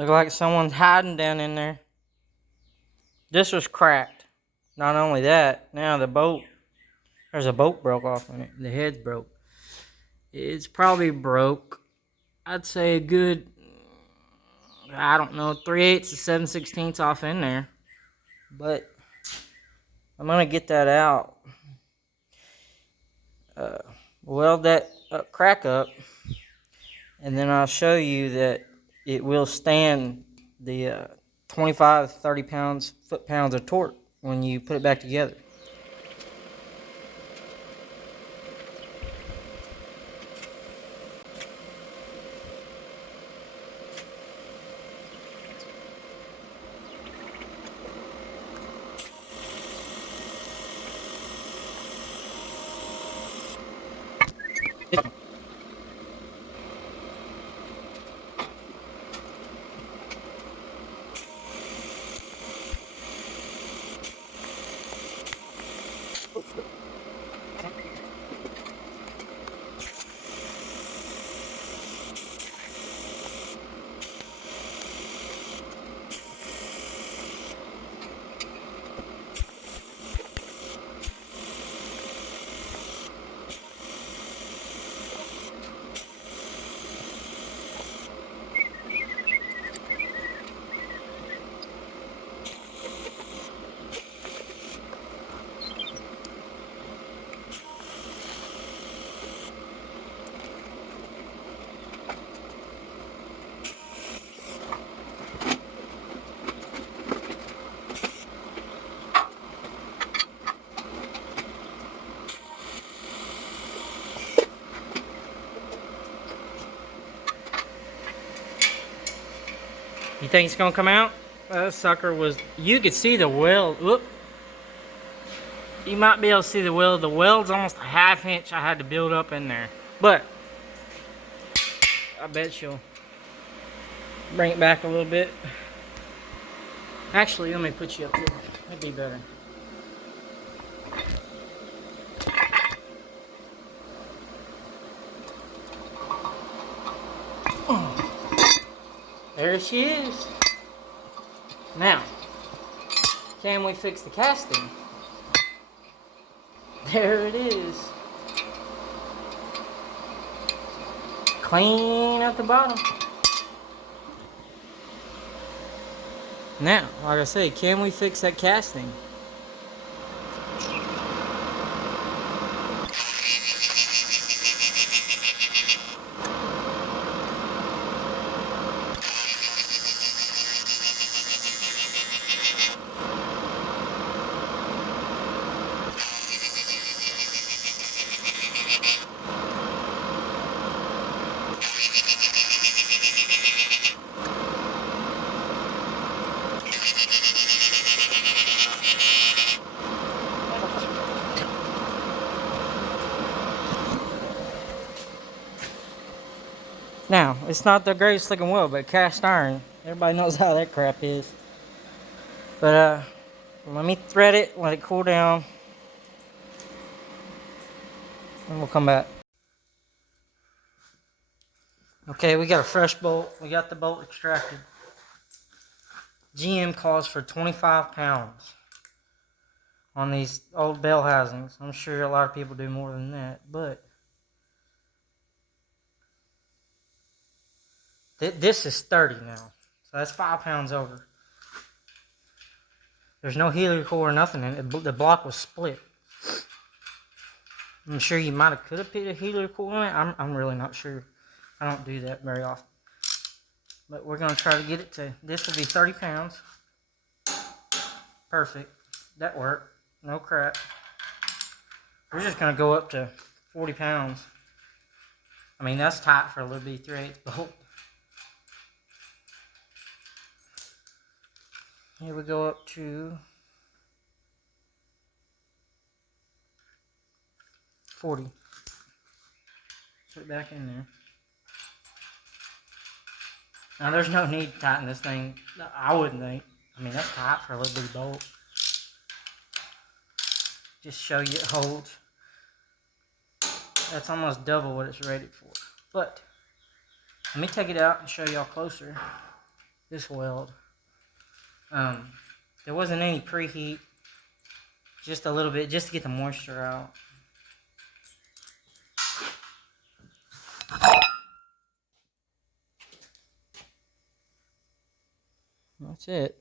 Look like someone's hiding down in there. This was cracked. Not only that, now there's a bolt broke off on it. The head's broke. It's probably broke, I'd say a good, I don't know, 3/8 to 7/16 off in there. But I'm going to get that out. Weld that crack up. And then I'll show you that it will stand the 25, 30 foot-pounds of torque when you put it back together. You think it's gonna come out? That sucker was, you could see the weld. Whoop. You might be able to see the weld. The weld's almost a 1/2 inch I had to build up in there. But I bet you'll bring it back a little bit. Actually, let me put you up here. That'd be better. There she is. Now, can we fix the casting? There it is. Clean at the bottom. Now, like I say, can we fix that casting? Now, it's not the greatest looking weld, but cast iron, everybody knows how that crap is. But let me thread it, let it cool down, and we'll come back. Okay, we got a fresh bolt. We got the bolt extracted. GM calls for 25 pounds on these old bell housings. I'm sure a lot of people do more than that, but this is 30 now, so that's 5 pounds over. There's no helical or nothing in it. The block was split. I'm sure you might have could have put a helical in it. I'm really not sure. I don't do that very often. But we're going to try to get it to, this will be 30 pounds. Perfect. That worked. No crap. We're just going to go up to 40 pounds. I mean, that's tight for a little bitty 3/8 bolt. Here we go up to 40. Put it back in there. Now, there's no need to tighten this thing. I wouldn't think. I mean, that's tight for a little bitty bolt. Just show you it holds. That's almost double what it's rated for. But let me take it out and show y'all closer. this weld. There wasn't any preheat, just a little bit, just to get the moisture out. That's it.